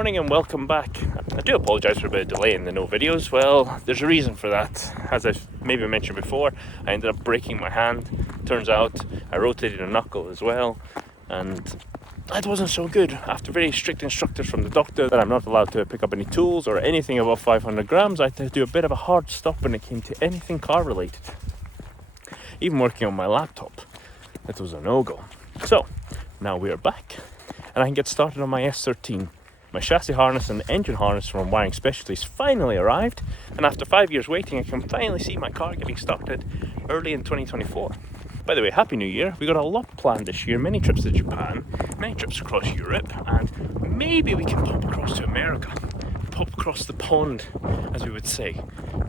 morning and welcome back. I do apologise for a bit of delay in the no videos. Well, there's a reason for that. As I've maybe mentioned before, I ended up breaking my hand. Turns out I rotated a knuckle as well, and that wasn't so good. After very strict instructors from the doctor that I'm not allowed to pick up any tools or anything above 500 grams, I had to do a bit of a hard stop when it came to anything car related. Even working on my laptop, it was a no-go. So now we are back and I can get started on my S13. My chassis harness and engine harness from Wiring Specialties finally arrived, and after 5 years waiting, I can finally see my car getting started early in 2024. By the way, Happy New Year. We got a lot planned this year, many trips to Japan, many trips across Europe, and maybe we can pop across to America. Pop across the pond, as we would say.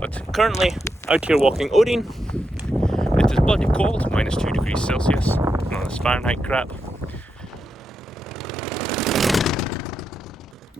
But currently, out here walking Odin. It is bloody cold, minus 2 degrees Celsius, none of this Fahrenheit crap.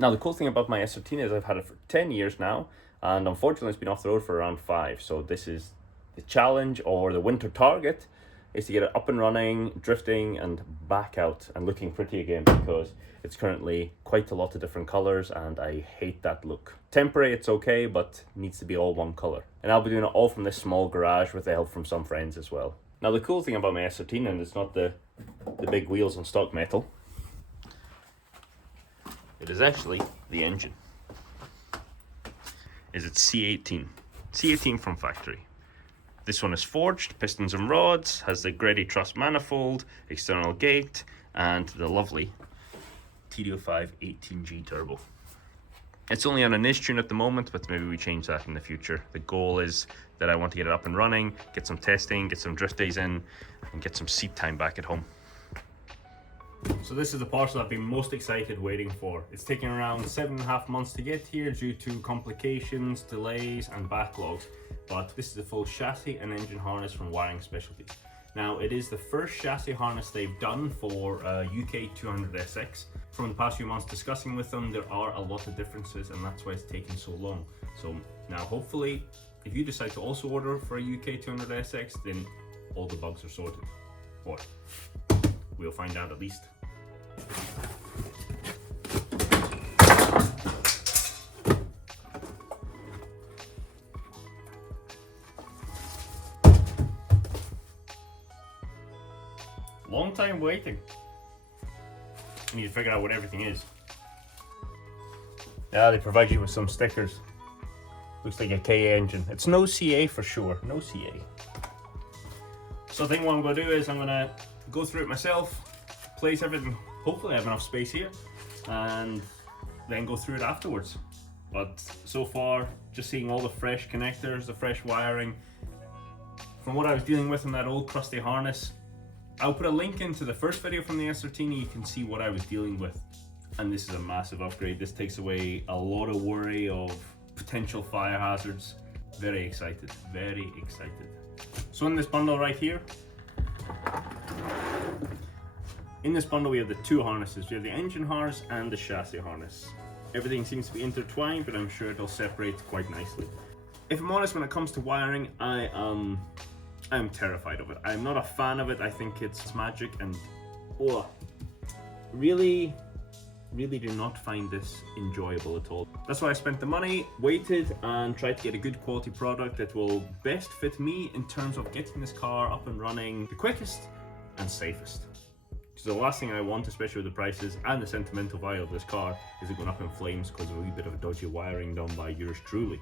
Now, the cool thing about my S13 is I've had it for 10 years now, and unfortunately it's been off the road for around 5. So this is the challenge, or the winter target, is to get it up and running, drifting, and back out and looking pretty again, because it's currently quite a lot of different colors and I hate that look. Temporary, it's okay, but needs to be all one color. And I'll be doing it all from this small garage with the help from some friends as well. Now, the cool thing about my S13, and it's not the big wheels and stock metal, it is actually the engine. It's C18 from factory. This one is forged, pistons and rods, has the Grady truss manifold, external gate, and the lovely TD05 18G turbo. It's only on a niche tune at the moment, but maybe we change that in the future. The goal is that I want to get it up and running, get some testing, get some drift days in, and get some seat time back at home. So this is the parcel I've been most excited waiting for. It's taken around 7.5 months to get here due to complications, delays, and backlogs. But this is the full chassis and engine harness from Wiring Specialties. Now, it is the first chassis harness they've done for UK 200SX. From the past few months discussing with them, there are a lot of differences, and that's why it's taken so long. So now, hopefully, if you decide to also order for a UK 200SX, then all the bugs are sorted. Or we'll find out at least. Long time waiting. I need to figure out what everything is. Yeah, they provide you with some stickers. Looks like a KA engine. It's no CA for sure, no CA. So I think what I'm going to do is I'm going to go through it myself, place everything. Hopefully I have enough space here, and then go through it afterwards. But so far, just seeing all the fresh connectors, the fresh wiring, from what I was dealing with in that old crusty harness. I'll put a link into the first video from the S13, you can see what I was dealing with. And this is a massive upgrade. This takes away a lot of worry of potential fire hazards. Very excited, very excited. So in this bundle right here, in this bundle we have the two harnesses. We have the engine harness and the chassis harness. Everything seems to be intertwined, but I'm sure it'll separate quite nicely. If I'm honest, when it comes to wiring, I'm terrified of it. I'm not a fan of it. I think it's magic, and really do not find this enjoyable at all. That's why I spent the money, waited, and tried to get a good quality product that will best fit me in terms of getting this car up and running the quickest and safest. So the last thing I want, especially with the prices and the sentimental value of this car, is it going up in flames because of a wee bit of a dodgy wiring done by yours truly.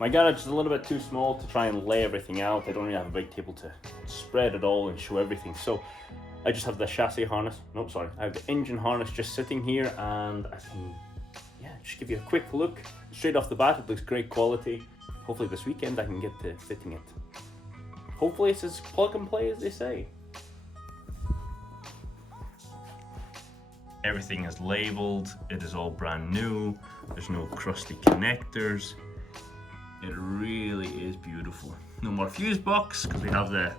My garage is a little bit too small to try and lay everything out. I don't really have a big table to spread it all and show everything. So I just have the chassis harness. No, sorry. I have the engine harness just sitting here, and I can, just give you a quick look. Straight off the bat, it looks great quality. Hopefully this weekend I can get to fitting it. Hopefully it's as plug and play as they say. Everything is labeled. It is all brand new. There's no crusty connectors. It really is beautiful. No more fuse box because we have the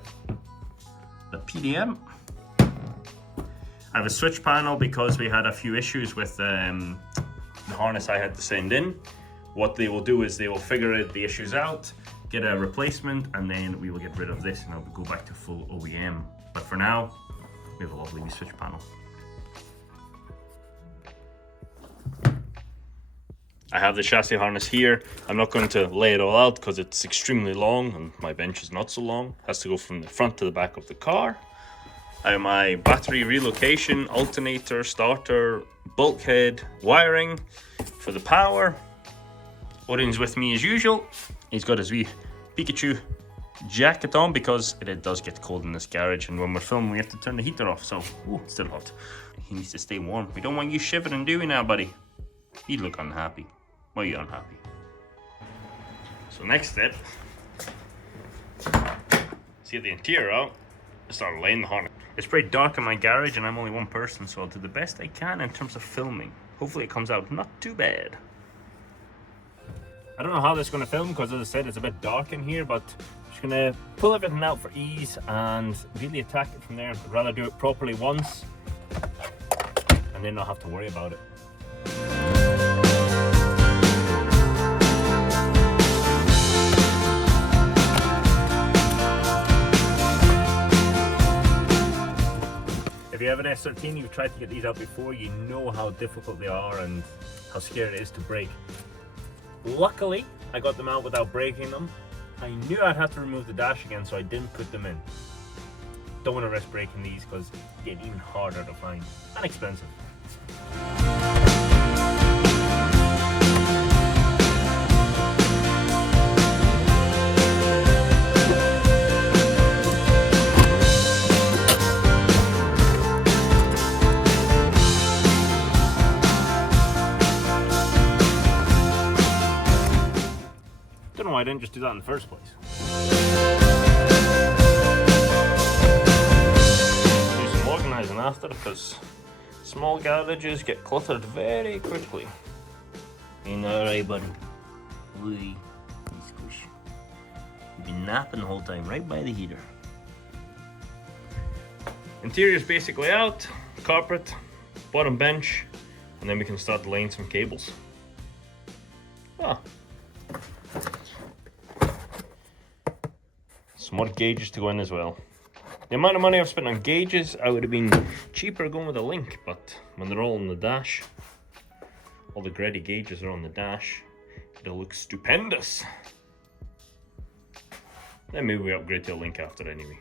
PDM. I have a switch panel because we had a few issues with the harness I had to send in. What they will do is they will figure the issues out, get a replacement, and then we will get rid of this and I'll go back to full OEM. But for now, we have a lovely new switch panel. I have the chassis harness here. I'm not going to lay it all out because it's extremely long and my bench is not so long. It has to go from the front to the back of the car. I have my battery relocation, alternator, starter, bulkhead, wiring for the power. Odin's with me as usual. He's got his wee Pikachu jacket on because it does get cold in this garage, and when we're filming we have to turn the heater off, so it's still hot. He needs to stay warm. We don't want you shivering, do we now, buddy? You look unhappy. Why are you unhappy? So next step, see the interior out, start laying the harness. It's pretty dark in my garage and I'm only one person, so I'll do the best I can in terms of filming. Hopefully it comes out not too bad. I don't know how this is going to film because, as I said, it's a bit dark in here, but I'm just going to pull everything out for ease and really attack it from there. I'd rather do it properly once and then not have to worry about it. If you have an S13, you've tried to get these out before, you know how difficult they are and how scary it is to break. Luckily, I got them out without breaking them. I knew I'd have to remove the dash again, so I didn't put them in. Don't want to risk breaking these because they get even harder to find and expensive. Don't know why I didn't just do that in the first place. Do some organising after, because small garages get cluttered very quickly. Ain't that right, buddy? Wee, squish. You've been napping the whole time, right by the heater. Interior's basically out, carpet, bottom bench, and then we can start laying some cables. Ah. Some more gauges to go in as well. The amount of money I've spent on gauges, I would have been cheaper going with a link, but when they're all on the dash, all the Grady gauges are on the dash, it'll look stupendous. Then maybe we upgrade to a link after anyway.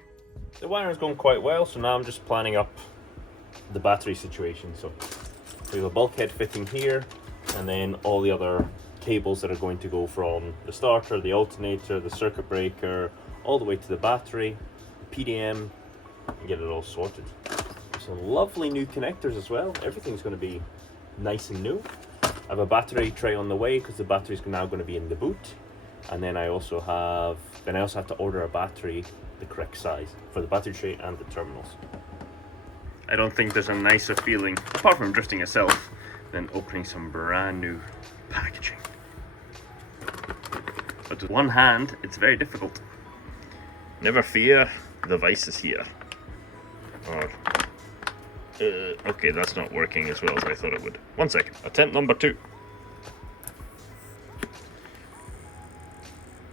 The wiring's going quite well, so now I'm just planning up the battery situation. So we have a bulkhead fitting here, and then all the other cables that are going to go from the starter, the alternator, the circuit breaker, all the way to the battery, PDM, and get it all sorted. Some lovely new connectors as well. Everything's going to be nice and new. I have a battery tray on the way because the battery's now going to be in the boot. And then I also have to order a battery the correct size for the battery tray and the terminals. I don't think there's a nicer feeling, apart from drifting itself, than opening some brand new packaging. But with one hand, it's very difficult. Never fear, the vice is here. Okay, that's not working as well as I thought it would. 1 second. Attempt number 2.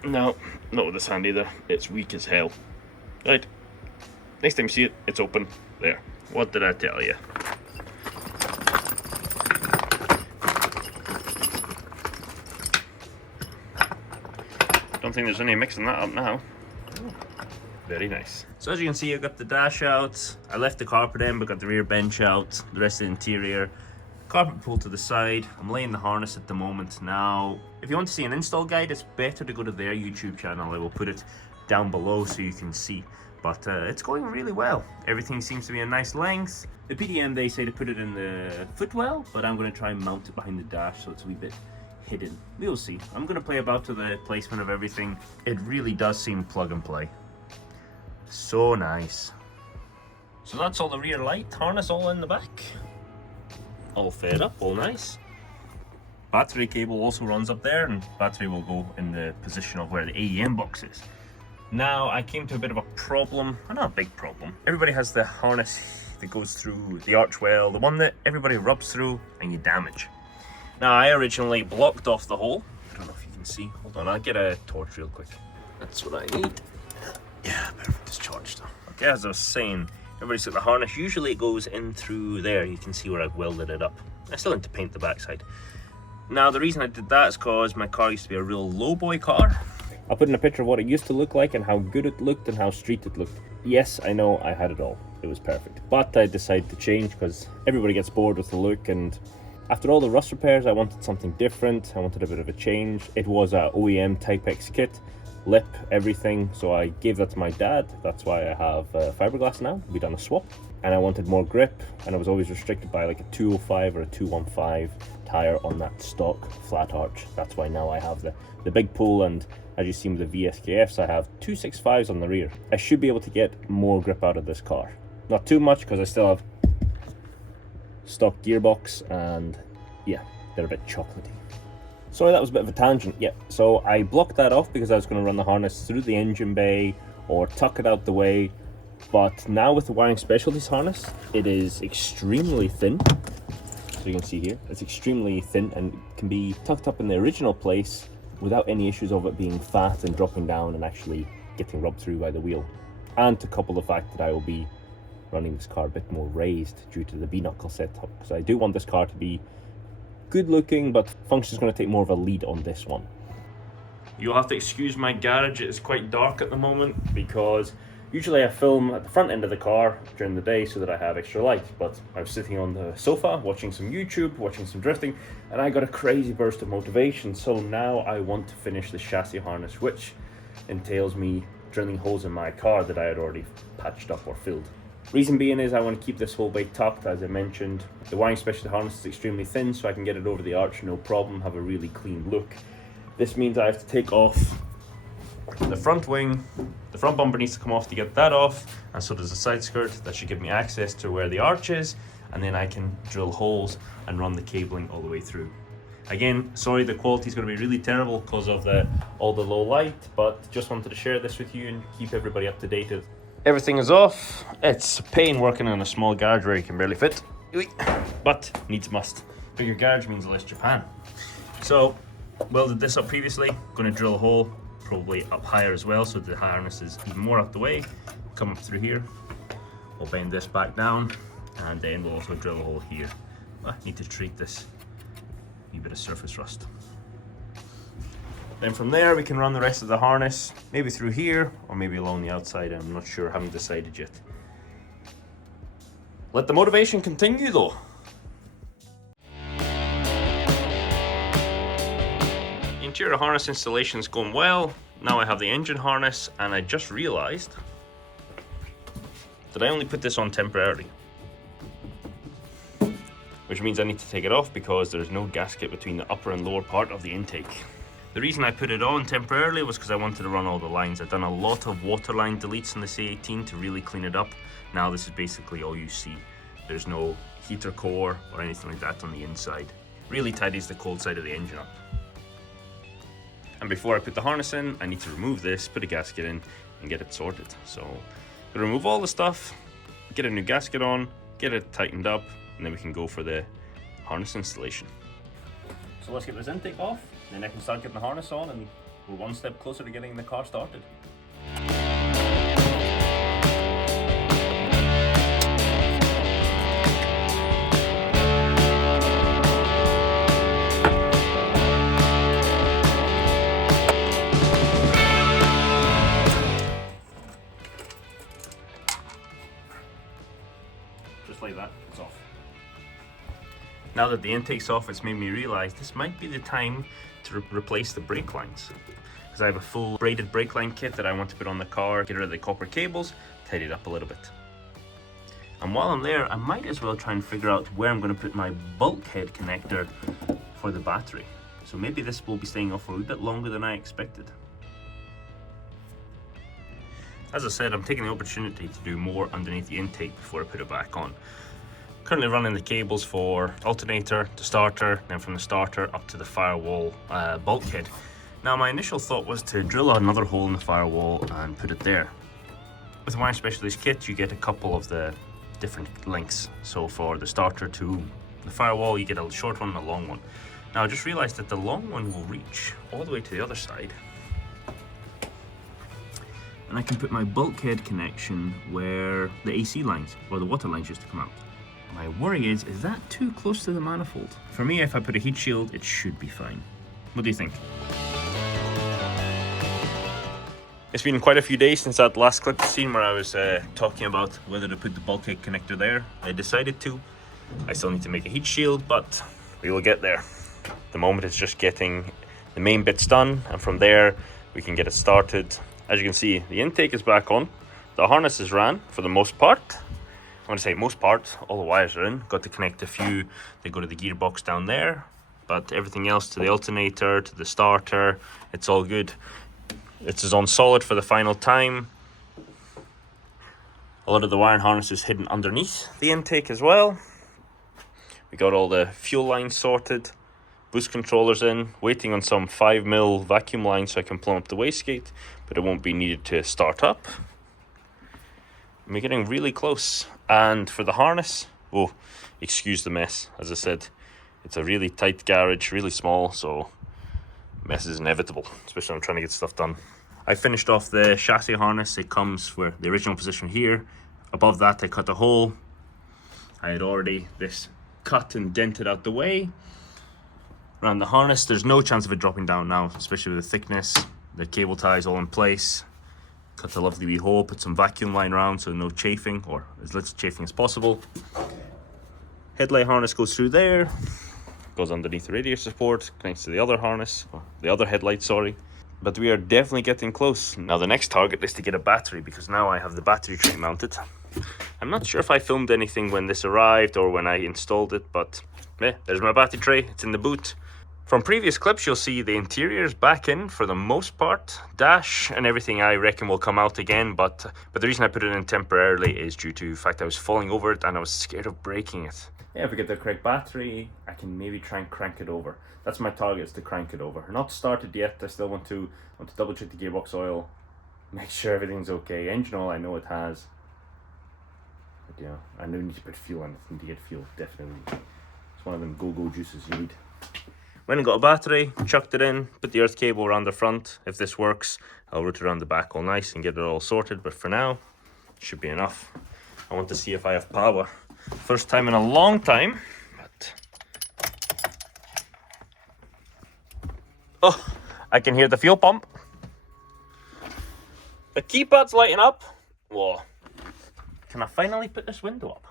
No, not with this hand either. It's weak as hell. Right. Next time you see it, it's open. There. What did I tell you? Don't think there's any mixing that up now. Very nice. So as you can see, I got the dash out. I left the carpet in, but got the rear bench out. The rest of the interior. Carpet pulled to the side. I'm laying the harness at the moment. Now, if you want to see an install guide, it's better to go to their YouTube channel. I will put it down below so you can see. But it's going really well. Everything seems to be a nice length. The PDM, they say to put it in the footwell, but I'm going to try and mount it behind the dash so it's a wee bit hidden. We'll see. I'm going to play about to the placement of everything. It really does seem plug and play. So nice. So that's all the rear light harness all in the back. All fed up, all nice. Battery cable also runs up there, and battery will go in the position of where the AEM box is. Now I came to a bit of a problem, not a big problem. Everybody has the harness that goes through the arch well, the one that everybody rubs through and you damage. Now I originally blocked off the hole. I don't know if you can see. Hold on, I'll get a torch real quick. That's what I need. Yeah, perfect, it's charged. Okay, as I was saying, everybody's got the harness. Usually it goes in through there. You can see where I've welded it up. I still need to paint the backside. Now the reason I did that is because my car used to be a real low boy car. I'll put in a picture of what it used to look like and how good it looked and how street it looked. Yes, I know I had it all. It was perfect. But I decided to change because everybody gets bored with the look, and after all the rust repairs, I wanted something different. I wanted a bit of a change. It was a OEM Type X kit, lip, everything. So I gave that to my dad. That's why I have fiberglass now. We done a swap. And I wanted more grip, and I was always restricted by like a 205 or a 215 tire on that stock flat arch. That's why now I have the big pull, and as you see with the VSKFs, I have 265s on the rear. I should be able to get more grip out of this car. Not too much, because I still have stock gearbox, and yeah, they're a bit chocolatey. Sorry, that was a bit of a tangent. Yeah, so I blocked that off because I was going to run the harness through the engine bay or tuck it out the way. But now with the Wiring Specialties harness, it is extremely thin. So you can see here, it's extremely thin and can be tucked up in the original place without any issues of it being fat and dropping down and actually getting rubbed through by the wheel. And to couple the fact that I will be running this car a bit more raised due to the B-knuckle setup, because I do want this car to be good looking, but function is going to take more of a lead on this one. You'll have to excuse my garage, it is quite dark at the moment because usually I film at the front end of the car during the day so that I have extra light, but I was sitting on the sofa watching some YouTube, watching some drifting, and I got a crazy burst of motivation. So now I want to finish the chassis harness, which entails me drilling holes in my car that I had already patched up or filled. Reason being is I want to keep this whole bay tucked, as I mentioned. The Wiring Specialty harness is extremely thin, so I can get it over the arch no problem, have a really clean look. This means I have to take off the front wing. The front bumper needs to come off to get that off, and so does the side skirt. That should give me access to where the arch is, and then I can drill holes and run the cabling all the way through. Again, sorry the quality is going to be really terrible because of all the low light, but just wanted to share this with you and keep everybody up to date. Everything is off. It's a pain working in a small garage where you can barely fit, but needs must. Bigger garage means less Japan. So welded this up previously, going to drill a hole probably up higher as well, so the harness is even more out the way. Come up through here, we'll bend this back down, and then we'll also drill a hole here. I need to treat this a bit of surface rust. Then from there we can run the rest of the harness, maybe through here or maybe along the outside. I'm not sure, haven't decided yet. Let the motivation continue though. Interior harness installation is going well. Now I have the engine harness, and I just realized that I only put this on temporarily, which means I need to take it off because there's no gasket between the upper and lower part of the intake. The reason I put it on temporarily was because I wanted to run all the lines. I've done a lot of waterline deletes in the C18 to really clean it up. Now this is basically all you see. There's no heater core or anything like that on the inside. Really tidies the cold side of the engine up. And before I put the harness in, I need to remove this, put a gasket in, and get it sorted. So I'm gonna remove all the stuff, get a new gasket on, get it tightened up, and then we can go for the harness installation. So let's get this intake off, then I can start getting the harness on, and we're one step closer to getting the car started. Just like that, it's off. Now that the intake's off, it's made me realize this might be the time to replace the brake lines, because I have a full braided brake line kit that I want to put on the car, get rid of the copper cables, tidy it up a little bit. And while I'm there, I might as well try and figure out where I'm going to put my bulkhead connector for the battery. So maybe this will be staying off for a wee bit longer than I expected. As I said, I'm taking the opportunity to do more underneath the intake before I put it back on. Currently running the cables for alternator to starter, then from the starter up to the firewall bulkhead. Now my initial thought was to drill another hole in the firewall and put it there. With the Wiring Specialties kit, you get a couple of the different lengths. So for the starter to the firewall, you get a short one and a long one. Now I just realized that the long one will reach all the way to the other side. And I can put my bulkhead connection where the AC lines or the water lines used to come out. My worry is that too close to the manifold? For me, if I put a heat shield, it should be fine. What do you think? It's been quite a few days since that last clip scene where I was talking about whether to put the bulkhead connector there. I decided to. I still need to make a heat shield, but we will get there. The moment it's just getting the main bits done, and from there we can get it started. As you can see, the intake is back on. The harness is ran for the most part. I'm going to say most part, all the wires are in. Got to connect a few, they go to the gearbox down there, but everything else, to the alternator, to the starter, it's all good. It is on solid for the final time. A lot of the wiring harness is hidden underneath the intake as well. We got all the fuel lines sorted, boost controllers in, waiting on some 5mm vacuum line so I can plumb up the wastegate, but it won't be needed to start up. And we're getting really close. And for the harness, oh, excuse the mess. As I said, it's a really tight garage, really small, so mess is inevitable, especially when I'm trying to get stuff done. I finished off the chassis harness. It comes for the original position here. Above that, I cut a hole. I had already this cut and dented out the way. Around the harness, there's no chance of it dropping down now, especially with the thickness. The cable ties all in place. Cut a lovely wee hole, put some vacuum line around so no chafing, or as little chafing as possible. Headlight harness goes through there, goes underneath the radiator support, connects to the other harness, or the other headlight, sorry. But we are definitely getting close. Now the next target is to get a battery, because now I have the battery tray mounted. I'm not sure if I filmed anything when this arrived or when I installed it, but yeah, there's my battery tray, it's in the boot. From previous clips, you'll see the interior is back in for the most part. Dash and everything I reckon will come out again, but the reason I put it in temporarily is due to the fact I was falling over it and I was scared of breaking it. Yeah, if we get the correct battery, I can maybe try and crank it over. That's my target, is to crank it over. Not started yet. I still want to double check the gearbox oil, make sure everything's okay. Engine oil, I know it has. But yeah, I do need to put fuel in it. I need to get fuel, definitely. It's one of them go-go juices you need. Went and got a battery, chucked it in, put the earth cable around the front. If this works, I'll route it around the back all nice and get it all sorted. But for now, it should be enough. I want to see if I have power. First time in a long time. But oh, I can hear the fuel pump. The keypad's lighting up. Whoa. Can I finally put this window up?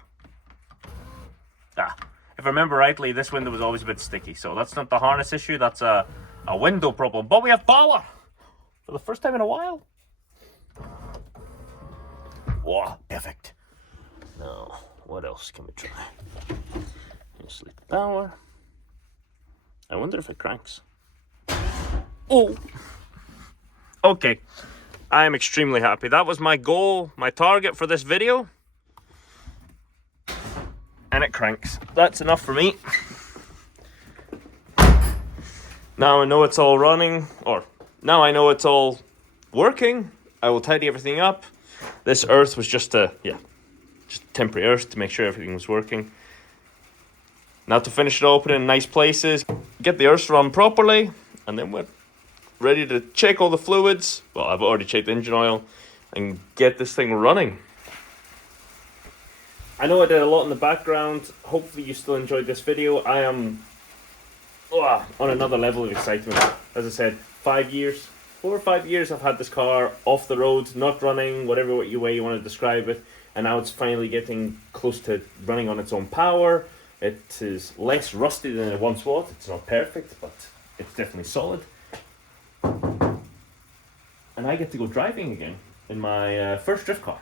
Ah. If I remember rightly, this window was always a bit sticky, so that's not the harness issue, that's a window problem. But we have power! For the first time in a while. Wow, perfect. Now, what else can we try? Select power. I wonder if it cranks. Oh! Okay, I am extremely happy. That was my goal, my target for this video. And it cranks. That's enough for me. Now I know it's all running, or now I know it's all working. I will tidy everything up. This earth was just temporary earth to make sure everything was working. Now to finish it all, put it in nice places, get the earth run properly, and then we're ready to check all the fluids. Well, I've already checked the engine oil, and get this thing running. I know I did a lot in the background. Hopefully you still enjoyed this video. I am on another level of excitement. As I said, 4 or 5 years I've had this car off the road, not running, whatever way you want to describe it. And now it's finally getting close to running on its own power. It is less rusty than it once was. It's not perfect, but it's definitely solid. And I get to go driving again in my first drift car.